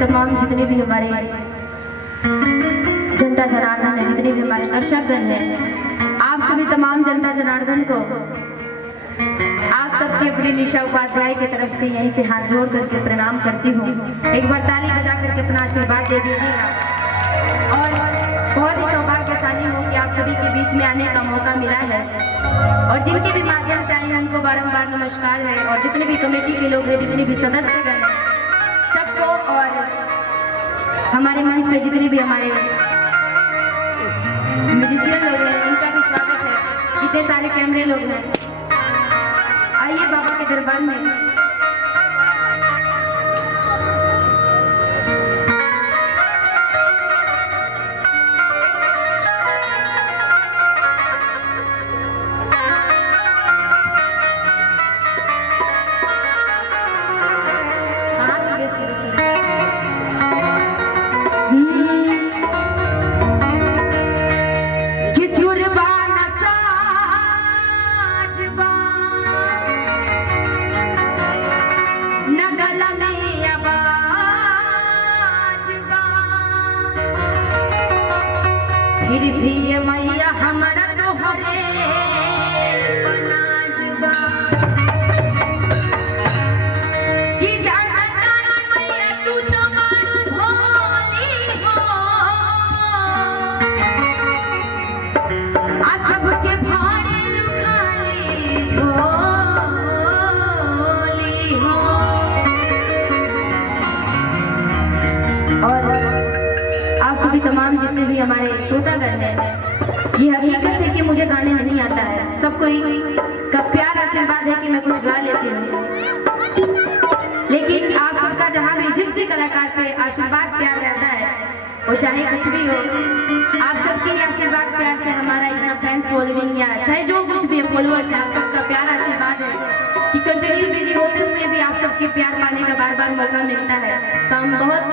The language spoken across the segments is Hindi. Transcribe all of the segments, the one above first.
तमाम जितने भी हमारे जनता जनार्दन है, जितने भी हमारे दर्शकगण हैं, आप सभी तमाम जनता जनार्दन को आप सबकी अपनी निशा उपाध्याय की तरफ से यहीं से हाथ जोड़ करके प्रणाम करती हूँ। एक बार ताली बजा करके अपना आशीर्वाद दे दीजिएगा। और बहुत ही सौभाग्यशाली हूँ कि आप सभी के बीच में आने का मौका मिला है और जिनके भी माध्यम से आए हैं उनको बारंबार नमस्कार है। और जितने भी कमेटी के लोग हैं, जितने भी सदस्यगण हैं, सबको और हमारे मंच पे जितने भी हमारे म्यूजिशियन लोग हैं उनका भी स्वागत है। इतने सारे कैमरे लोग हैं, आइए बाबा के दरबार में। फिर भी ये मैया हमारा तो हरे बनाजबा कि जानता मैया तू तो मारू भोली हो, आ सबके भाड़े लुखाली झोली हो। और आप सभी तमाम जितने भी हमारे श्रोतागण हैं, ये हकीकत है कि मुझे गाने नहीं आता है। सबको का प्यार आशीर्वाद है कि मैं कुछ गा लेती हूँ, लेकिन आप सबका जहाँ भी जिस भी कलाकार पे आशीर्वाद प्यार रहता है, वो चाहे कुछ भी हो, आप सबके आशीर्वाद प्यार से हमारा इतना फैंस फॉलोइंग या चाहे जो कुछ भी फॉलोअर्स है, आप सबका प्यार आशीर्वाद है कि कंटिन्यू बिजी होते हुए भी आप सबके प्यार पाने का बार बार मौका मिलता है। तो हम बहुत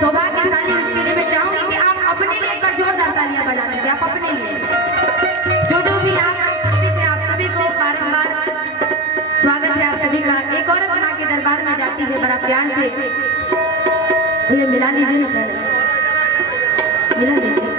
सौभाग्यशाली हूँ। इसके लिए मैं चाहूंगी कि आप अपने लिए एक बार जोरदार तालियां बजा दीजिए। आप अपने लिए जो भी यहाँ उपस्थित है, आप सभी को बारंबार स्वागत है। आप सभी का एक औरत माँ के दरबार में जाती है बड़ा प्यार से। मुझे मिला लीजिए ना, पहले मिला लीजिए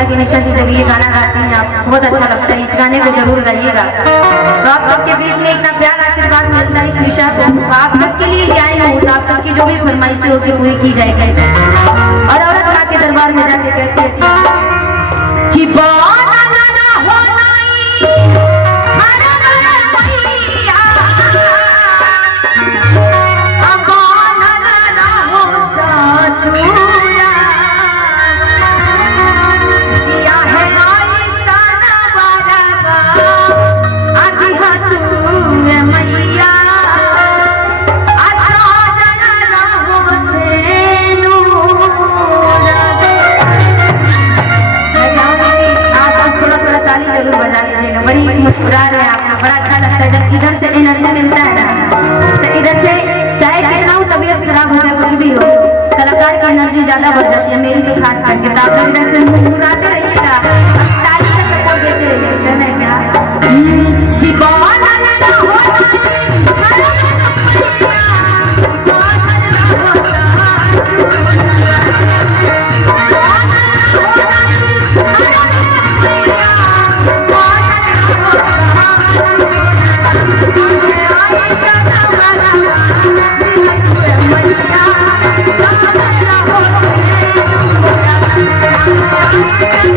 कि निशा जी जब ये गाना गाती हैं आप बहुत अच्छा लगता है, इस गाने को जरूर गाइएगा। तो आप सबके बीच में इतना प्यार आशीर्वाद मिलता है इस निशा को, आप सबके लिए आई हूँ। तो आप सबकी जो भी फरमाइशें होगी पूरी की जाएगी। और औरत माँ के दरबार में जाके कहती है कि मुस्कुरा रहे हैं आपको, बड़ा अच्छा लगता है जब इधर से एनर्जी मिलता है ना। तो इधर से चाहे कितना हो तबीयत खराब हो जाए, कुछ भी हो, कलाकार की एनर्जी ज्यादा बढ़ जाती है, मेरी तो खास करके। तो आप इधर से मुस्कुराते रहिएगा, ताली से सपोर्ट देते रहिए, क्या Thank you.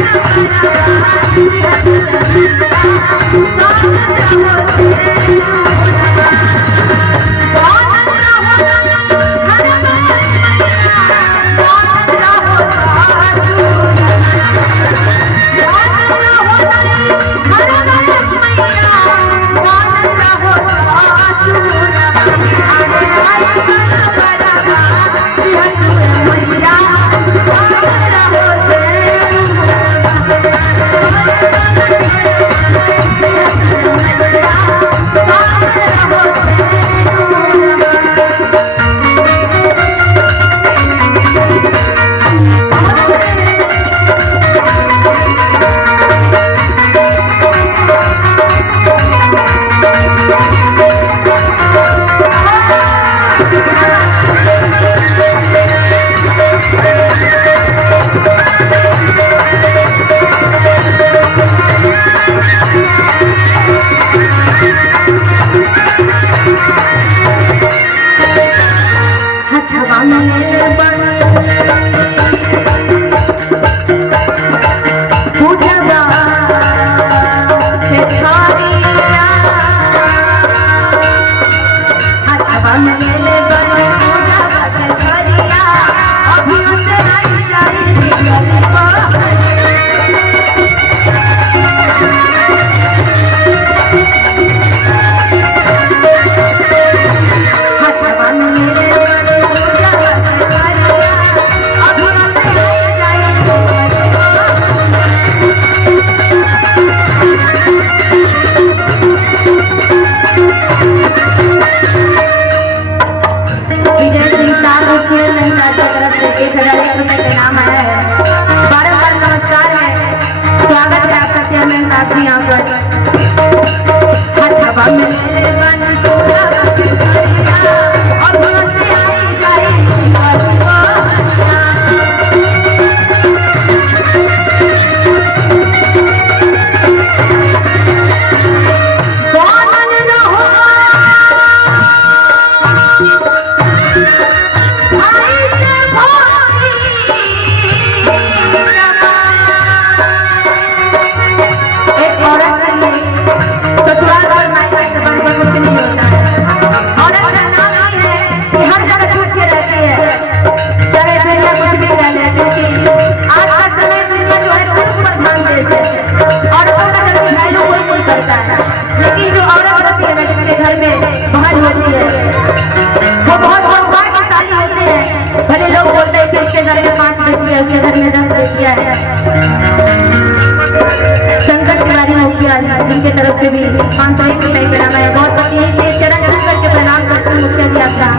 जिनके तरफ से भी 501 रुपए के नाम है। बहुत यहीं से चरण छू करके प्रणाम करते हैं मुखिया जी आपका।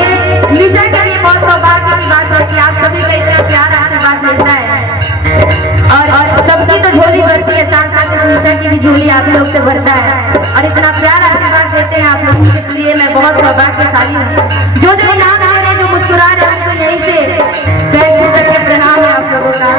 ये निशा के लिए बहुत सौभाग्य की बात है कि आप सभी का इतना प्यार आशीर्वाद मिलता है और सबकी तो झोली भरती है, साथ साथ निशा की भी झोली आप लोग से भरता है और इतना प्यार आशीर्वाद देते हैं आप लोग, इसलिए मैं बहुत सौभाग्यशाली हूँ। जो जो नाम ले रहे जो मुस्कुरा रहे हैं तो यहीं से पैर छू करके प्रणाम है आप लोगों का।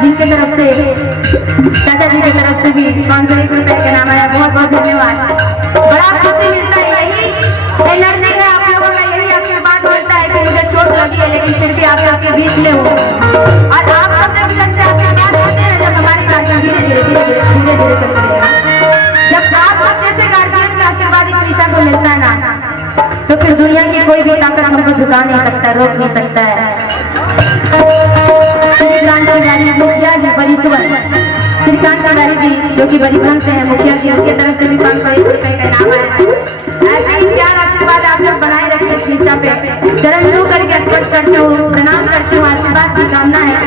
जिनके तरफ से चाचा जी की तरफ से भी 501 रुपए के नाम है, बहुत बहुत धन्यवाद। बड़ा खुशी मिलता है, यही एनर्जी है आप लोगों का, यही आशीर्वाद मिलता है कि मुझे चोट लगी है लेकिन फिर भी आप सबके बीच में हूँ और आप सबसे भी लगता है आशीर्वाद होते हैं जब हमारी गाड़ी धीरे धीरे धीरे धीरे धीरे चल पड़ेगा। जब आप सब जैसे गार्जियन का आशीर्वाद इस निशा को मिलता है ना तो फिर दुनिया की कोई भी ताकत हमको झुका नहीं सकता, रोक नहीं सकता है। श्रीकांत पुजारी मुखिया जी बरीसवन, श्रीकांत पुजारी जी जो कि बरीसवन से हैं मुखिया जी, उनकी तरफ से भी 501 रुपए का नाम है। ऐसे ही प्यार आशीर्वाद आप लोग बनाए रखें इस निशा पे। चरण छू करके स्पर्श करते हूँ, प्रणाम करती हूँ, आशीर्वाद की कामना है।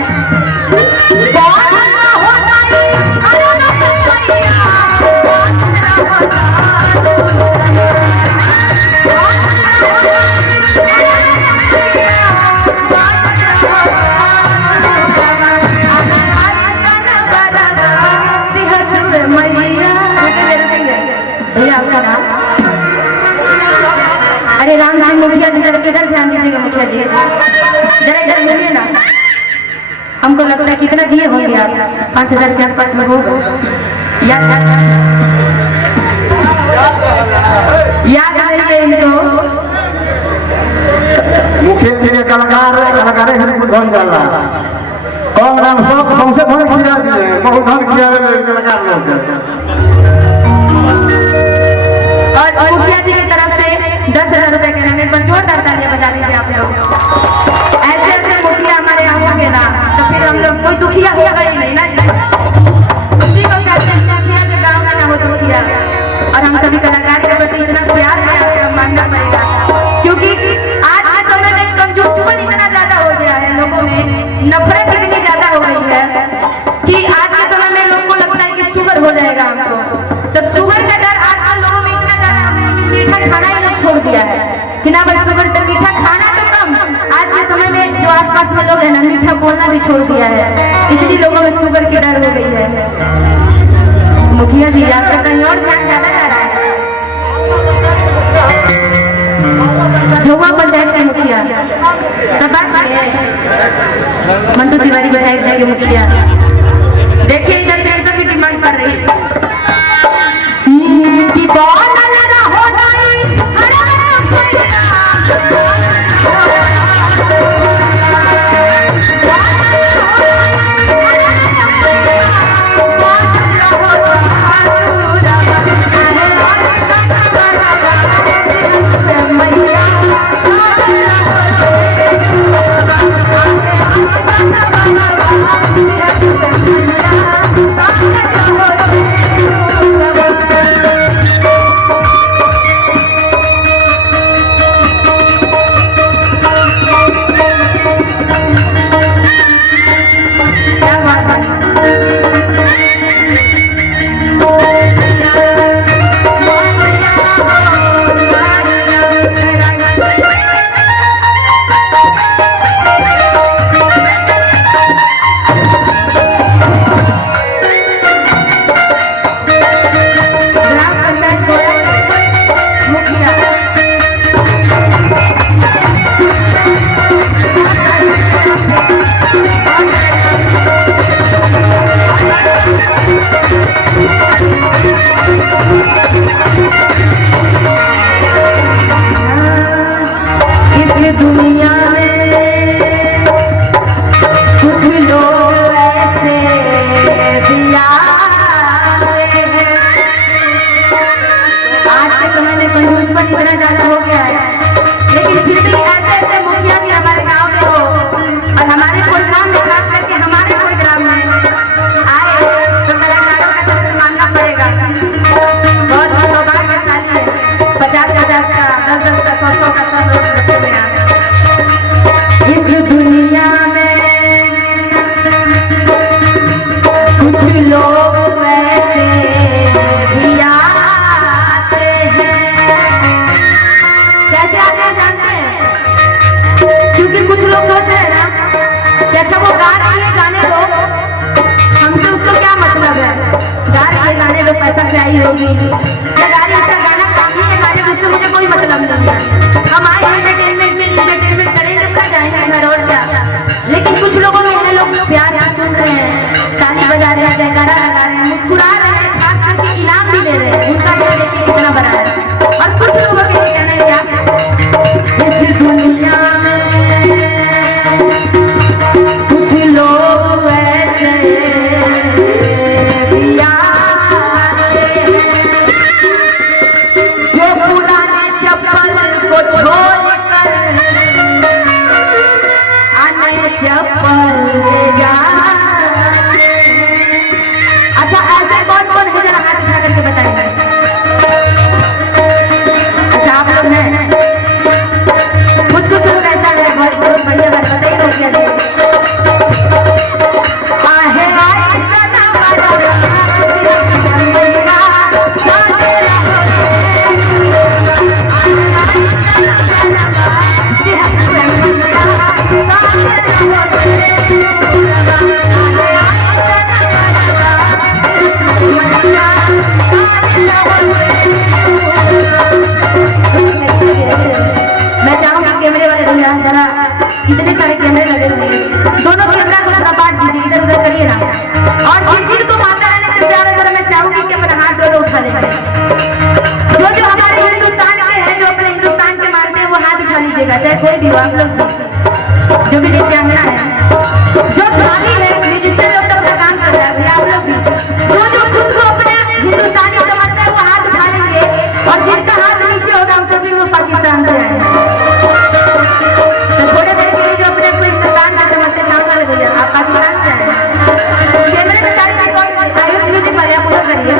अरे राम सिंह मुखिया जी जरा किधर ध्यान दीजिएगा मुखिया जी, जरा इधर मिलिए ना। हमको लगता है कितना दिए होंगे आप, 5000 के आसपास में होगा। याद आएंगे इनको मुखिया जी के कलाकार हैं बुधन जाला कौन नाम सब सबसे धन किया दिए, बहुत धन किया कलाकार लोग। और मुखिया जी की तरफ से 10,000 रुपए के नाम पर जोरदार तालियां बजा दीजिए आप लोग। ऐसे ऐसे मुखिया हमारे यहाँ होंगे ना तो फिर हम लोग कोई दुखिया होगा ही नहीं ना जी, उसी को कहते हैं मुखिया के गाँव में ना हो दुखिया। और हम सभी कलाकार के प्रति इतना प्यार है आपका मानना पड़ेगा, क्योंकि आज के समय में कंजूसपन इतना ज्यादा हो गया है, लोगों में नफरत इतनी ज्यादा हो गई है कि आज के समय में लोग बोलना भी छोड़ दिया है। इतनी लोगों में शुगर की डर हो गई है। मुखिया जी आपका कहीं और ध्यान ज्यादा जा रहा है। झोवा पंचायत के मुखिया मंटू तिवारी विधायक जी के मुखिया, देखिए इधर से सबकी डिमांड कर रही है कि कौन लगा हो गई होगी सरकारी उसका गाना काफी है गाने उससे मुझे कोई मतलब नहीं है। हम आए एंटरटेनमेंट करेंगे सब जाएंगे घर और क्या। लेकिन कुछ लोगों में है लोग प्यार सुन रहे हैं, ताली बजा रहे हैं, जयकारा लगा रहे हैं, मुस्कुरा रहे हैं, खास करके इनाम भी दे रहे हैं। उनका दिल देखिए कितना बड़ा है। और कुछ लोगों के लिए कहना है क्या इस दुनिया में कुछ लोग ऐसे अच्छा ऐसे कौन कौन है जरा हाथ उठा करके बताइए। अच्छा आप लोग हैं, कुछ लोग ऐसा है बहुत बहुत बढ़िया बात बताइए लोग क्या आहे जरा कितने सारे कैमरे लगे हुए हैं, दोनों कैमरा को थोड़ा बांट दीजिए, इधर उधर करिए ना। और जिनको माता रानी से प्यार है जरा मैं चाहूंगी कि अपना हाथ दोनों उठा लीजिए। जो हमारे हिंदुस्तान के हैं, जो अपने हिंदुस्तान के मानते हैं, वो हाथ उठा लीजिएगा, चाहे कोई भी हो आप लोग जो भी दिव्यांगना है, जो खाली है म्यूजिशियन लोग अपना काम कर रहा है भैया, आप लोग भी जो खुद को अपने हिंदुस्तानी समझता है वो हाथ उठा लेंगे। और जिनका हाथ नीचे होगा उन सभी लोग पाकिस्तान से आए हैं। आप पाकिस्तान से आए कैमरे में सारे रिकॉर्ड आयुष म्यूजिक वाले आप उधर करिए,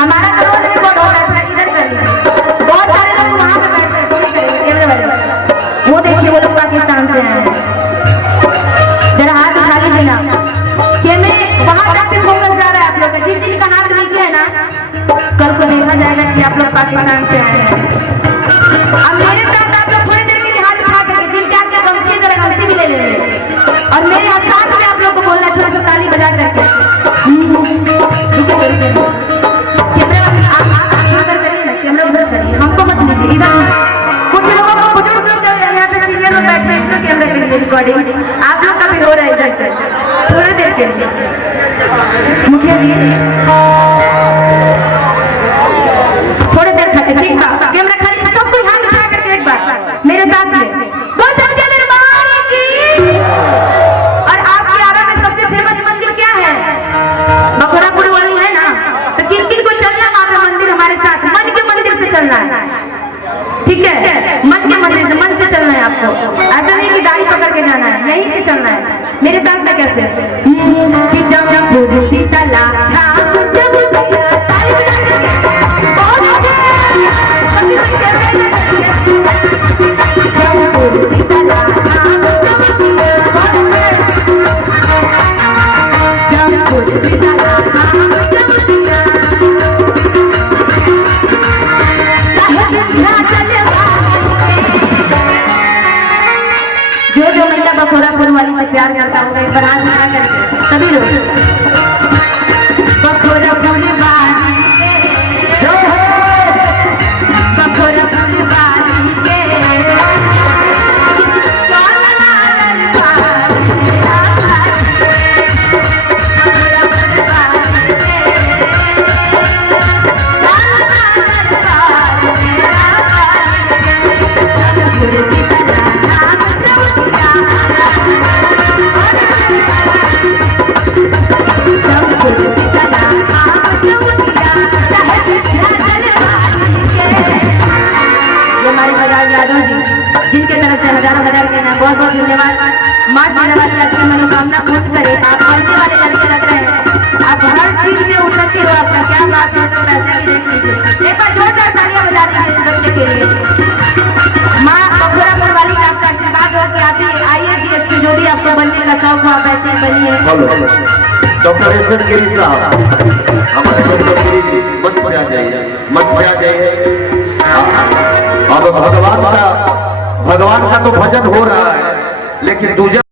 हमारा करोड़ रिकॉर्ड हो रहा है, इधर करिए। बहुत सारे लोग वहाँ पे बैठे हैं, कैमरे वाले वो देखिए वो लोग पाकिस्तान से आए हैं। जरा हाथ उठा लीजिए ना, कैमरे वहाँ तक भी फोकस जा रहा है आप लोग का। जिनका हाथ नीचे है ना कल को देखा जाएगा कि आप लोग पाकिस्तान से आए हैं। अब मेरे साथ आप लोग थोड़ी देर के लिए हाथ उठा करके जिनके आपके गमछी जरा गमछी भी ले लेंगे और मेरे हाथ कैमरा आप उधर करिए ना, कैमरा उधर करिए, हमको मत लीजिए इधर। कुछ लोगों को बुजुर्ग लोग यहाँ पे सीनियर लोग बैठे हैं, इसको कैमरा के लिए रिकॉर्डिंग आप लोग का भी हो रहा है इधर से, थोड़ी देर के लिए। मुखिया जी थोड़ी देर खाते, ठीक है कैमरा खाली, सब कोई हाथ उठा करके एक बार मेरे साथ में बोल समझे निर्माण की। और आपके आरा में सबसे फेमस मंदिर क्या है? बखोरापुर वाली है ना, तो किन किन को चलना माता मंदिर हमारे साथ, मन के मंदिर से चलना है, ठीक है मन के मंदिर से, मन से चलना है आपको, ऐसा नहीं कि गाड़ी पकड़ के जाना है, यहीं से चलना है मेरे साथ में। कैसे कि जब जब सीतला जो महिला बखोरापुर वाली से प्यार करता होगा एक बार हाथ उठा करके सभी लोग। बखोरापुर वाली के, बखोरापुर वाली के, जिनके तरफ से हजारों हजार के नाम बहुत बहुत धन्यवाद। माँ जाने वाली आपकी मनोकामना पूर्ण करे। आप पढ़ने वाले लड़के लग रहे हैं, आप हर चीज में उन्नति हो, आपका क्या बात है, तो पैसे भी देख लीजिए। एक बार जोरदार तालियां बजा दीजिए इस बच्चे के लिए। माँ बखोरापुर वाली का आपका आशीर्वाद हो कि आप भी आइए डीएसपी, जो भी आपको बनने का शौक हो आप ऐसे बनिए। डॉक्टर एसएन गिरी साहब, हमारे डॉक्टर गिरी जी मंच पे आ जाइए, मंच पे आ जाइए। अब भगवान का तो भजन हो रहा है, लेकिन दूसरा